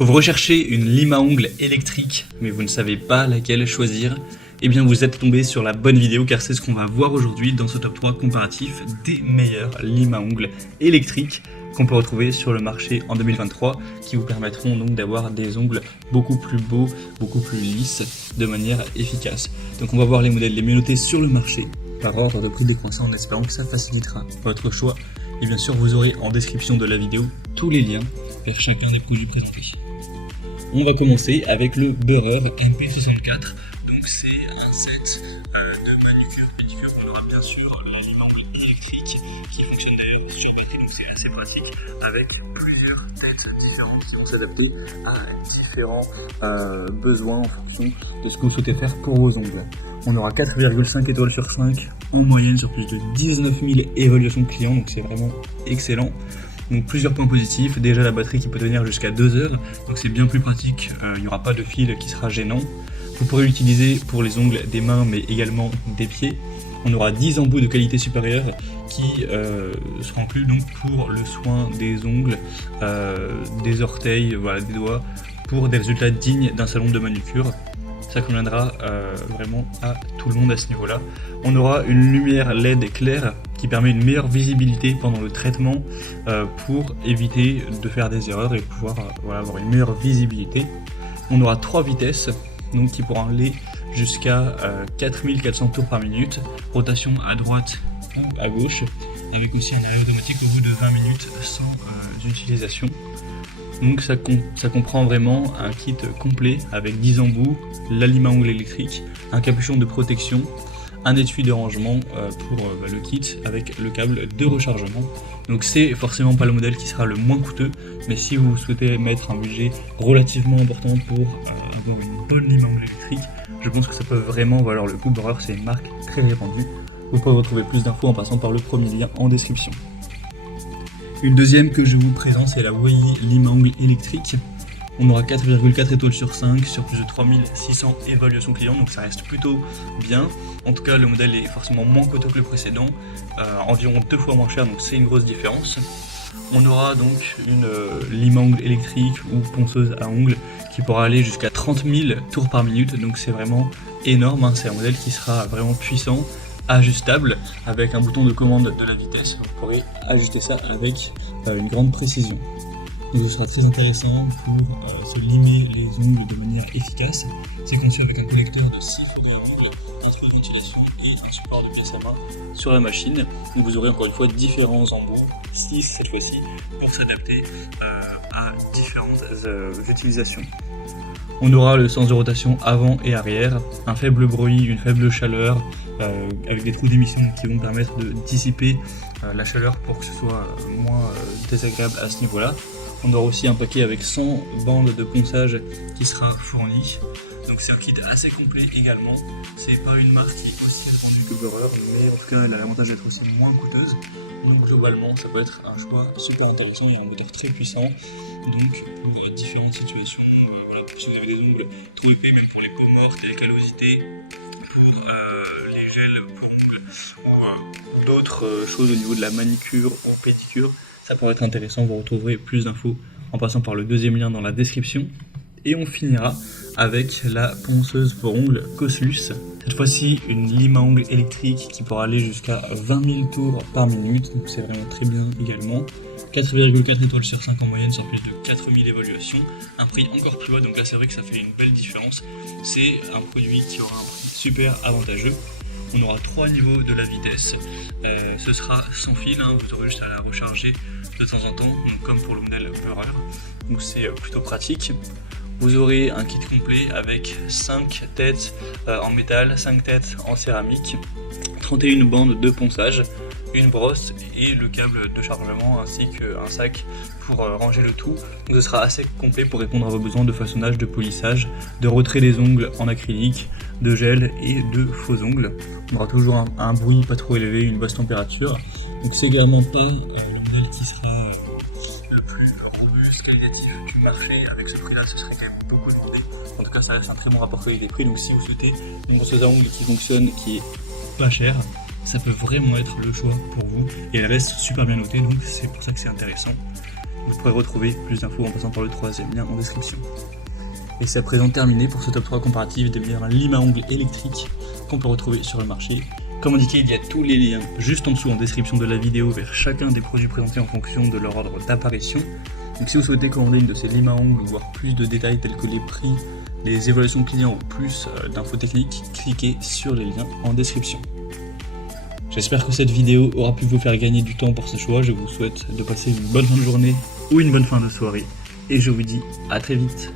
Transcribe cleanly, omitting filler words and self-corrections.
Vous recherchez une lime à ongles électrique, mais vous ne savez pas laquelle choisir? Eh bien vous êtes tombé sur la bonne vidéo car c'est ce qu'on va voir aujourd'hui dans ce top 3 comparatif des meilleures limes à ongles électriques qu'on peut retrouver sur le marché en 2023 qui vous permettront donc d'avoir des ongles beaucoup plus beaux, beaucoup plus lisses de manière efficace. Donc on va voir les modèles les mieux notés sur le marché par ordre de prix décroissant en espérant que ça facilitera votre choix. Et bien sûr vous aurez en description de la vidéo tous les liens vers chacun des produits présentés. On va commencer avec le beurreur MP64. Donc c'est un set de manucure, pédicure. On aura bien sûr la lime à ongles électrique qui fonctionne d'ailleurs sur batterie, donc c'est assez pratique, avec plusieurs têtes différentes qui vont s'adapter à différents besoins en fonction de ce que vous souhaitez faire pour vos ongles. On aura 4,5 étoiles sur 5 en moyenne sur plus de 19 000 évaluations clients, donc c'est vraiment excellent. Donc plusieurs points positifs, déjà la batterie qui peut tenir jusqu'à 2 heures, donc c'est bien plus pratique, il n'y aura pas de fil qui sera gênant. Vous pourrez l'utiliser pour les ongles des mains mais également des pieds. On aura 10 embouts de qualité supérieure qui seront inclus donc pour le soin des ongles, des orteils, voilà, des doigts, pour des résultats dignes d'un salon de manucure. Ça conviendra vraiment à tout le monde à ce niveau-là. On aura une lumière LED claire qui permet une meilleure visibilité pendant le traitement pour éviter de faire des erreurs et pouvoir avoir une meilleure visibilité. On aura 3 vitesses donc, qui pourront aller jusqu'à 4400 tours par minute, rotation à droite ou à gauche, avec aussi un arrêt automatique au bout de 20 minutes sans utilisation. Donc ça comprend vraiment un kit complet avec 10 embouts, la lime à ongles électrique, un capuchon de protection, un étui de rangement pour le kit avec le câble de rechargement. Donc c'est forcément pas le modèle qui sera le moins coûteux, mais si vous souhaitez mettre un budget relativement important pour avoir une bonne lime à ongles électrique, je pense que ça peut vraiment valoir le coup. Beurreur, c'est une marque très répandue. Vous pouvez retrouver plus d'infos en passant par le premier lien en description. Une deuxième que je vous présente, c'est la Wei lime à ongles électrique. On aura 4,4 étoiles sur 5 sur plus de 3600 évaluations clients, donc ça reste plutôt bien. En tout cas, le modèle est forcément moins coûteux que le précédent, environ 2 fois moins cher, donc c'est une grosse différence. On aura donc une lime à ongles électrique ou ponceuse à ongles qui pourra aller jusqu'à 30 000 tours par minute, donc c'est vraiment énorme, hein. C'est un modèle qui sera vraiment puissant, ajustable avec un bouton de commande de la vitesse. Vous pourrez ajuster ça avec une grande précision. Donc ce sera très intéressant pour se limer les ongles de manière efficace. C'est conçu avec un connecteur de 6 fauteuils à ongles, un trou de ventilation et un support de pièce à main sur la machine. Donc vous aurez encore une fois différents embouts, 6 cette fois-ci, pour s'adapter à différentes utilisations. On aura le sens de rotation avant et arrière, un faible bruit, une faible chaleur, avec des trous d'émission qui vont permettre de dissiper la chaleur pour que ce soit moins désagréable à ce niveau-là. On aura aussi un paquet avec 100 bandes de ponçage qui sera fourni. Donc c'est un kit assez complet également. C'est pas une marque qui est aussi répandue que Beurreur, mais en tout cas elle a l'avantage d'être aussi moins coûteuse. Donc globalement ça peut être un choix super intéressant. Il y a un moteur très puissant, donc pour différentes situations. Voilà, si vous avez des ongles trop épais, même pour les peaux mortes et la callosité, pour les gels pour ongles ou d'autres choses au niveau de la manicure ou pédicure, ça pourrait être intéressant. Vous retrouverez plus d'infos en passant par le deuxième lien dans la description. Et on finira avec la ponceuse pour ongles Cosmos. Cette fois-ci une lime à ongles électrique qui pourra aller jusqu'à 20 000 tours par minute, donc c'est vraiment très bien également. 4,4 étoiles sur 5 en moyenne sur plus de 4000 évaluations, un prix encore plus bas, donc là c'est vrai que ça fait une belle différence. C'est un produit qui aura un prix super avantageux. On aura 3 niveaux de la vitesse, ce sera sans fil, hein, vous aurez juste à la recharger de temps en temps, donc comme pour le modèle Beurreur, donc c'est plutôt pratique. Vous aurez un kit complet avec 5 têtes en métal, 5 têtes en céramique, 31 bandes de ponçage, une brosse et le câble de chargement ainsi qu'un sac pour ranger le tout. Donc ce sera assez complet pour répondre à vos besoins de façonnage, de polissage, de retrait des ongles en acrylique, de gel et de faux ongles. On aura toujours un bruit pas trop élevé, une basse température. Donc c'est également pas le modèle qui sera le plus robuste, qualitatif du marché. Avec ce prix-là, ce serait quand même beaucoup demandé. En tout cas, ça reste un très bon rapport qualité-prix. Donc si vous souhaitez une brosseuse à ongles qui fonctionne, qui est pas chère, ça peut vraiment être le choix pour vous. Et elle reste super bien notée, donc c'est pour ça que c'est intéressant. Vous pourrez retrouver plus d'infos en passant par le troisième lien en description. Et c'est à présent terminé pour ce top 3 comparatif des meilleurs limes à ongles électriques qu'on peut retrouver sur le marché. Comme indiqué, il y a tous les liens juste en dessous en description de la vidéo vers chacun des produits présentés en fonction de leur ordre d'apparition. Donc si vous souhaitez commander une de ces limes à ongles ou voir plus de détails tels que les prix, les évaluations clients ou plus d'infos techniques, cliquez sur les liens en description. J'espère que cette vidéo aura pu vous faire gagner du temps pour ce choix. Je vous souhaite de passer une bonne fin de journée ou une bonne fin de soirée. Et je vous dis à très vite.